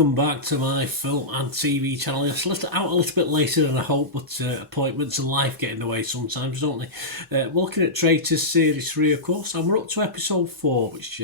welcome back to my film and TV channel. It's out a little bit later than I hoped, but appointments and life get in the way sometimes, don't they? We're looking at Traitors Series 3, of course, and we're up to episode 4, which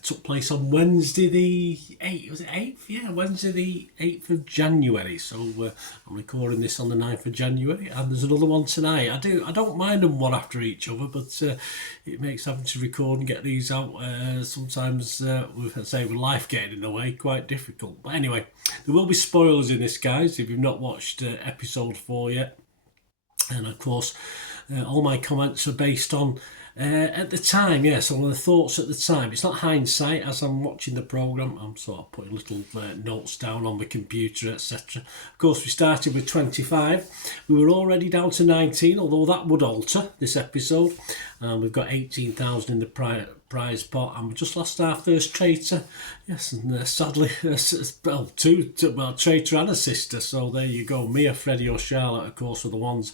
took place on Wednesday the 8th. Was it 8th? Yeah, Wednesday the 8th of January. So I'm recording this on the 9th of January, and there's another one tonight. I don't mind them one after each other, but it makes having to record and get these out sometimes, with life getting in the way, quite difficult. But anyway, there will be spoilers in this, guys, if you've not watched episode 4 yet. And of course, all my comments are based on at the time, yeah, some of the thoughts at the time. It's not hindsight. As I'm watching the programme, I'm sort of putting little notes down on the computer, etc. Of course, we started with 25. We were already down to 19, although that would alter this episode. We've got 18,000 in the prize pot, and we just lost our first traitor. Yes, and sadly, traitor and a sister. So there you go. Mia, Freddie or Charlotte, of course, are the ones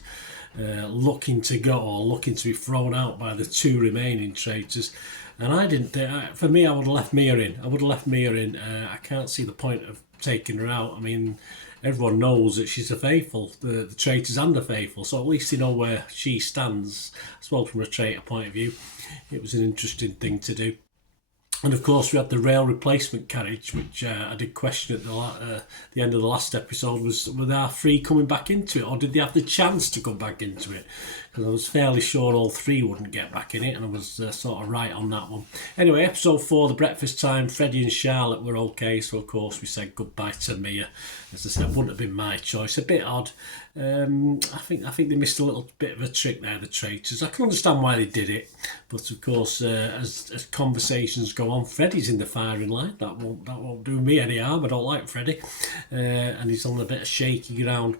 looking to go or looking to be thrown out by the two remaining traitors. And I didn't think, for me, I would have left Mia in. I can't see the point of taking her out. I mean, everyone knows that she's a faithful, the traitors and the faithful, so at least they know where she stands. I suppose from a traitor point of view, it was an interesting thing to do. And of course, we had the rail replacement carriage, which I did question at the end of the last episode. Were they three coming back into it, or did they have the chance to come back into it? Because I was fairly sure all three wouldn't get back in it, and I was sort of right on that one. Anyway, episode 4, the breakfast time, Freddie and Charlotte were okay, so of course we said goodbye to Mia. As I said, it wouldn't have been my choice. A bit odd. I think they missed a little bit of a trick there, the traitors. I can understand why they did it, but of course, as conversations go on, Freddie's in the firing line. That won't do me any harm. I don't like Freddie, and he's on a bit of shaky ground.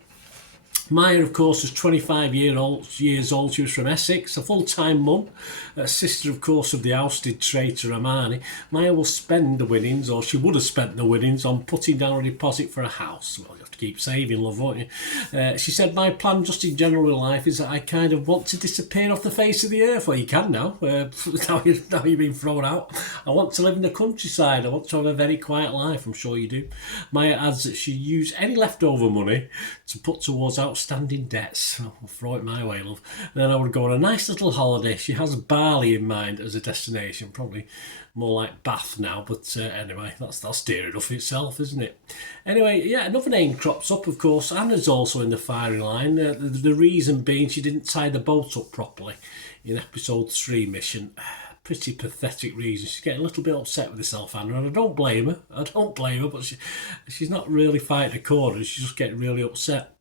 Maya, of course, was 25 years old. She was from Essex, a full-time mum, a sister, of course, of the ousted traitor Amani. Maya will spend the winnings, or she would have spent the winnings, on putting down a deposit for a house. Well, you have to keep saving, love, won't you? She said, my plan just in general in life is that I kind of want to disappear off the face of the earth. Well, you can now. Now you've been thrown out. I want to live in the countryside. I want to have a very quiet life. I'm sure you do. Maya adds that she'd use any leftover money to put towards outstanding debts. I'll throw it my way, love. And then I would go on a nice little holiday. She has Bali in mind as a destination, probably more like Bath now, but anyway, that's dear enough itself, isn't it? Anyway, yeah, another name crops up, of course. Anna's also in the firing line. The reason being she didn't tie the boat up properly in episode 3 mission. Pretty pathetic reason. She's getting a little bit upset with herself, Anna, and I don't blame her, but she's not really fighting a corner. She's just getting really upset.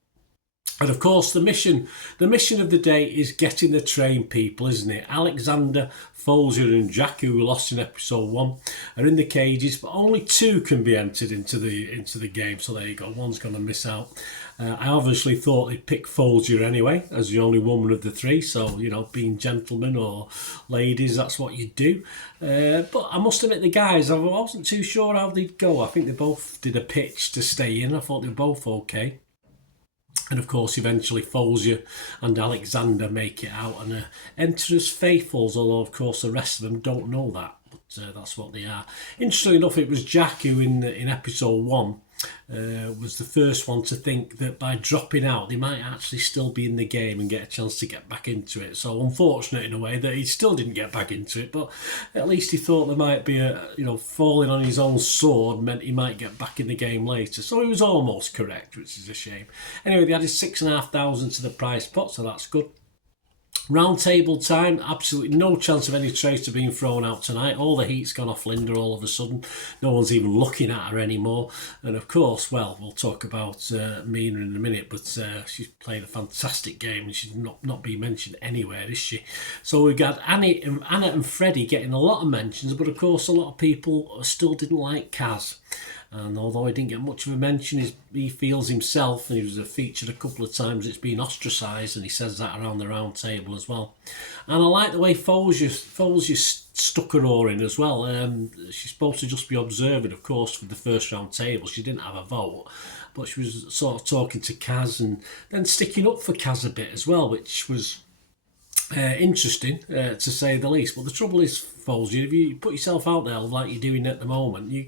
And of course, the mission of the day is getting the train people, isn't it? Alexander, Folger and Jack, who we lost in episode 1, are in the cages, but only 2 can be entered into the game. So there you go, one's going to miss out. I obviously thought they'd pick Folger anyway, as the only woman of the 3. So, you know, being gentlemen or ladies, that's what you do. But I must admit, the guys, I wasn't too sure how they'd go. I think they both did a pitch to stay in. I thought they were both okay. And of course, eventually Folger and Alexander make it out and enter as faithfuls, although of course the rest of them don't know that. But that's what they are. Interestingly enough, it was Jack who in episode 1 was the first one to think that by dropping out they might actually still be in the game and get a chance to get back into it. So unfortunate in a way that he still didn't get back into it, but at least he thought there might be falling on his own sword meant he might get back in the game later. So he was almost correct, which is a shame. Anyway, they added 6,500 to the prize pot, so that's good. Round table time, absolutely no chance of any traitor being thrown out tonight. All the heat's gone off Linda all of a sudden. No one's even looking at her anymore. And of course, well, we'll talk about Mina in a minute, but she's played a fantastic game and she's not being mentioned anywhere, is she? So we've got Anna and Freddie getting a lot of mentions, but of course a lot of people still didn't like Kaz. And although he didn't get much of a mention, he feels himself, and he was featured a couple of times, it's been ostracised, and he says that around the round table as well. And I like the way Folger stuck her oar in as well. She's supposed to just be observing, of course, for the first round table. She didn't have a vote, but she was sort of talking to Kaz and then sticking up for Kaz a bit as well, which was interesting to say the least. But the trouble is, Folger, if you put yourself out there like you're doing at the moment, you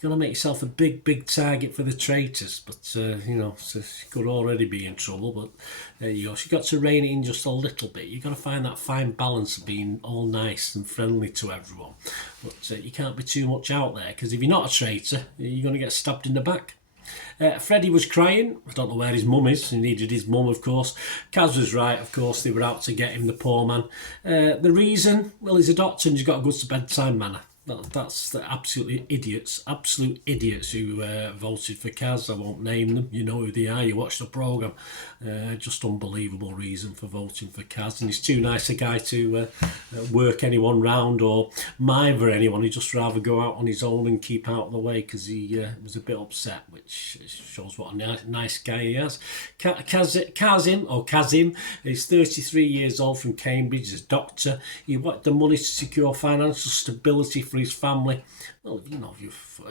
you're going to make yourself a big target for the traitors. But, you know, so she could already be in trouble. But there you go. She got to rein it in just a little bit. You've got to find that fine balance of being all nice and friendly to everyone. But you can't be too much out there, because if you're not a traitor, you're going to get stabbed in the back. Freddie was crying. I don't know where his mum is. He needed his mum, of course. Kaz was right, of course. They were out to get him, the poor man. The reason? Well, he's a doctor and he's got a good bedtime manner. That's the absolute idiots who voted for Kaz. I won't name them. You know who they are. You watch the programme. Just unbelievable reason for voting for Kaz. And he's too nice a guy to work anyone round or mither anyone. He'd just rather go out on his own and keep out of the way, because he was a bit upset, which shows what a nice guy he has. Kazim, he's 33 years old, from Cambridge. He's a doctor. He wanted the money to secure financial stability for his family. Well, you know,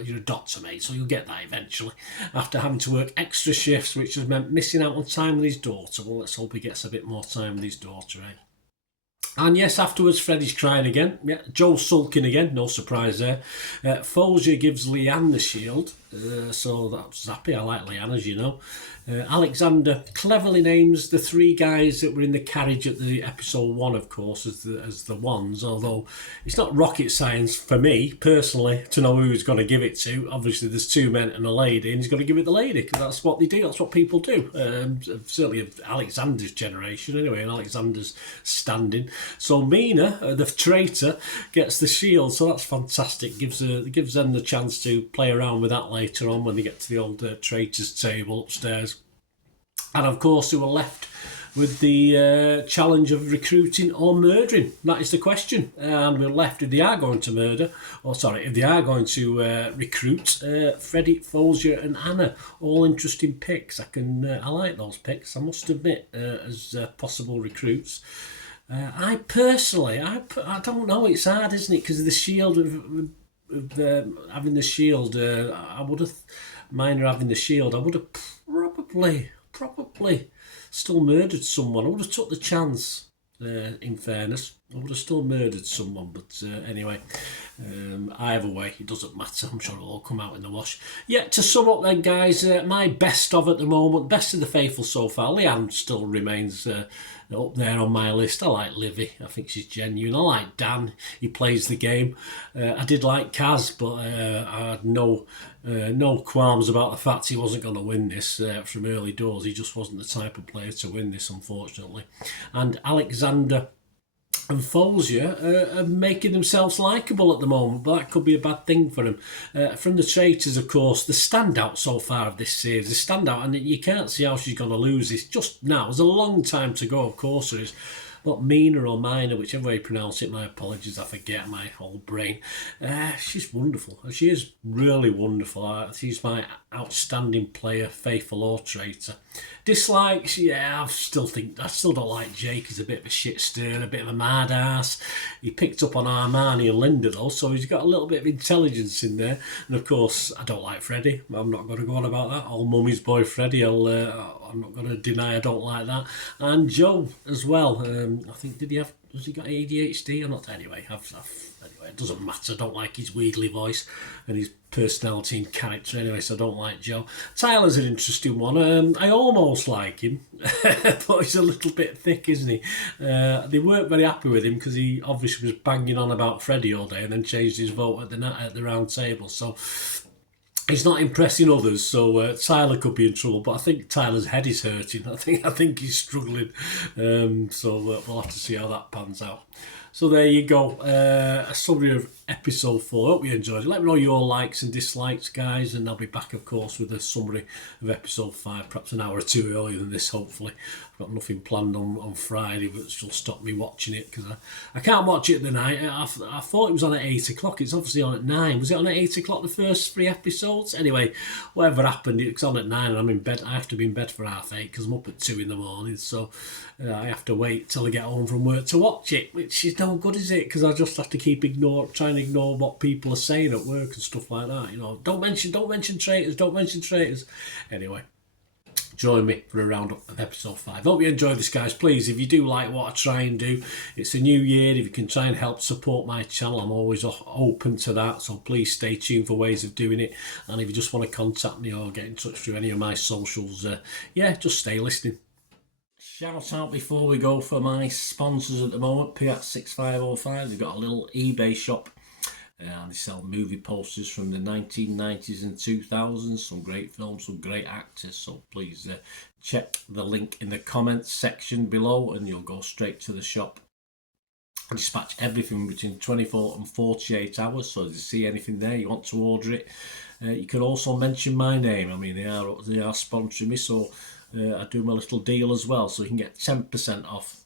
you're a doctor, mate, so you'll get that eventually. After having to work extra shifts, which has meant missing out on time with his daughter. Well, let's hope he gets a bit more time with his daughter, eh? And yes, afterwards, Freddie's crying again. Yeah, Joe's sulking again, no surprise there. Folger gives Leanne the shield, so that's happy. I like Leanne, as you know. Alexander cleverly names the 3 guys that were in the carriage at the episode 1, of course, as the ones, although it's not rocket science for me, personally, to know who he's going to give it to. Obviously, there's 2 men and a lady, and he's going to give it the lady, because that's what they do, that's what people do. Certainly of Alexander's generation, anyway, and Alexander's standing. So Mina, the traitor, gets the shield, so that's fantastic. Gives them the chance to play around with that later on when they get to the old traitors table upstairs. And of course, they were left with the challenge of recruiting or murdering. That is the question. And we're left, if they are going to if they are going to recruit, Freddie, Folger and Anna. All interesting picks. I like those picks, I must admit, as possible recruits. I personally, I don't know, it's hard, isn't it? Because of the shield, having the shield, I would have, Minor having the shield, I would have probably still murdered someone. I would have took the chance, in fairness. I would have still murdered someone, but anyway, either way, it doesn't matter. I'm sure it'll all come out in the wash. Yeah, to sum up then, guys, my best of at the moment, best of the faithful so far. Leanne still remains up there on my list. I like Livy. I think she's genuine. I like Dan. He plays the game. I did like Kaz, but I had no qualms about the fact he wasn't going to win this from early doors. He just wasn't the type of player to win this, unfortunately. And Alexander and Folger are making themselves likeable at the moment, but that could be a bad thing for them. From the traitors, of course, the standout so far of this series, the standout, and you can't see how she's going to lose this just now. There's a long time to go, of course there is. Not Mina or Minor, whichever way you pronounce it, my apologies, I forget my whole brain. She's wonderful. She is really wonderful. She's my outstanding player, faithful or traitor. Dislikes, yeah, I still don't like Jake. He's a bit of a shit stir, a bit of a mad ass. He picked up on Armani and Linda though, so he's got a little bit of intelligence in there. And of course, I don't like Freddie. I'm not going to go on about that. Old mummy's boy Freddie, I'm not going to deny I don't like that. And Joe as well. I think, has he got ADHD or not? Anyway, anyway, it doesn't matter. I don't like his wheedly voice and his personality and character anyway, so I don't like Joe. Tyler's an interesting one. I almost like him, but he's a little bit thick, isn't he? They weren't very happy with him because he obviously was banging on about Freddie all day and then changed his vote at the round table. So he's not impressing others, so Tyler could be in trouble. But I think Tyler's head is hurting. I think he's struggling. So we'll have to see how that pans out. So there you go, a summary of episode 4. Hope you enjoyed it. Let me know your likes and dislikes, guys, and I'll be back, of course, with a summary of episode 5, perhaps an hour or two earlier than this, hopefully. I've got nothing planned on Friday, which will stop me watching it, because I can't watch it at the night. I thought it was on at 8 o'clock. It's obviously on at 9. Was it on at 8 o'clock, the first 3 episodes? Anyway, whatever happened, it's on at 9 and I'm in bed. I have to be in bed for 8:30 because I'm up at 2 in the morning, so I have to wait till I get home from work to watch it, which is no good, is it? Because I just have to keep trying to ignore what people are saying at work and stuff like that. You know, don't mention traitors. Anyway, join me for a roundup of episode 5. Hope you enjoyed this, guys. Please, if you do like what I try and do, it's a new year. If you can try and help support my channel, I'm always open to that. So please stay tuned for ways of doing it. And if you just want to contact me or get in touch through any of my socials, just stay listening. Shout out before we go for my sponsors at the moment, Ep4. They've got a little eBay shop. And they sell movie posters from the 1990s and 2000s, some great films, some great actors. So please check the link in the comments section below and you'll go straight to the shop. I dispatch everything between 24 and 48 hours, so if you see anything there, you want to order it, you can also mention my name. I mean, they are sponsoring me, so I do my little deal as well, so you can get 10% off.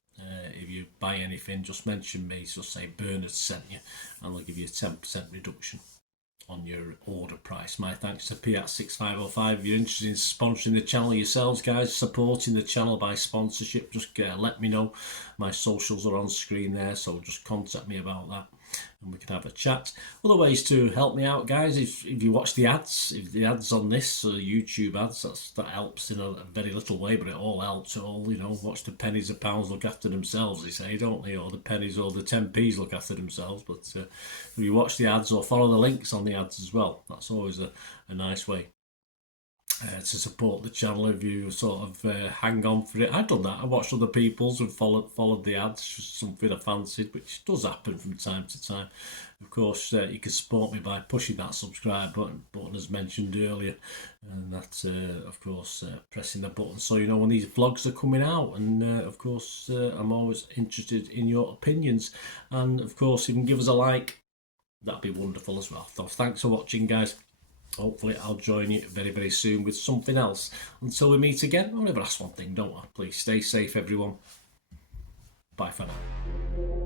If you buy anything, just mention me, so say Bernard sent you, and they'll give you a 10% reduction on your order price. My thanks to P6505. If you're interested in sponsoring the channel yourselves, guys, supporting the channel by sponsorship, just let me know. My socials are on screen there, so just contact me about that and we can have a chat. Other ways to help me out, guys, if you watch the ads, if the ads on this YouTube ads, that helps in a very little way, but it all helps. It all, watch the pennies and pounds look after themselves, they say, don't they? Or the pennies or the 10p's look after themselves. But if you watch the ads or follow the links on the ads as well, that's always a nice way to support the channel. If you sort of hang on for it, I've done that. I watched other people's and followed the ads, just something I fancied, which does happen from time to time. Of course, you can support me by pushing that subscribe button as mentioned earlier, and that of course pressing the button so you know when these vlogs are coming out. And of course I'm always interested in your opinions, and of course you can give us a like, that'd be wonderful as well. So thanks for watching, guys. Hopefully I'll join you very, very soon with something else. Until we meet again, I'll never ask one thing, don't I? Please stay safe, everyone. Bye for now.